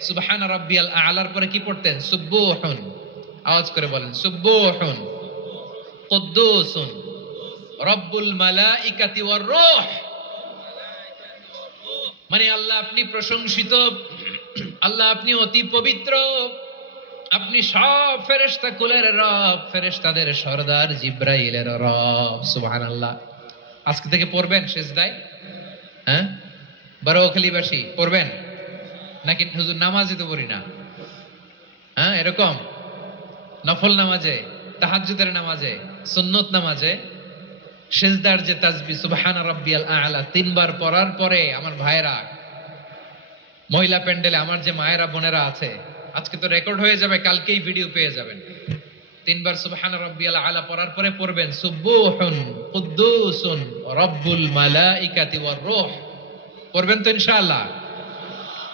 সুবহান রাব্বিয়াল আলার পরে কি পড়তেন? সুব্বুহুন আওয়াজ করে বলেন সুব্বুহুন কুদ্দুসুন। রব্বুল মালাইকাতি ওয়ার রূহ। মানে আল্লাহ আপনি প্রশংসিত, আল্লাহ আপনি অতি পবিত্র। আপনি সব ফেরেশতা কুলের রব, ফেরেশতাদের সর্দার জিব্রাইলের রব, সুবহানাল্লাহ। আজকে থেকে পড়বেন সেজদায় হ্যাঁ? বারোখালীবাসী পড়বেন? নাকি হুজুর নামাজই তো পড়ি না? হ্যাঁ এরকম? নফল নামাজে, তাহাজ্জুদের নামাজে, সুন্নত নামাজে, সেজদার যে তাজবি, সুবহান রাব্বিয়াল আলা, তিনবার পড়ার পরে আমার ভাইরা মহিলা প্যান্ডেলে আমার যে মায়েরা, বোনেরা আছে, আজকে তো রেকর্ড হয়ে যাবে, কালকেই ভিডিও পেয়ে যাবেন। তিনবার সুবহান রাব্বিয়াল আলা পড়ার পরে পড়বেন, সুবহুন কুদ্দুসুন রব্বুল মালাইকাতি ওয়ার রূহ। পড়বেন তো ইনশাআল্লাহ।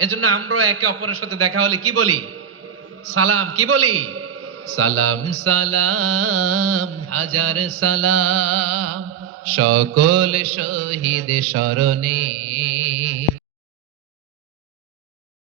এজন্য আমরা একে অপরের সাথে দেখা হলে কি বলি? সালাম, কি বলি? সালাম সালাম, হাজার সালাম, সকল শহীদ স্মরণে।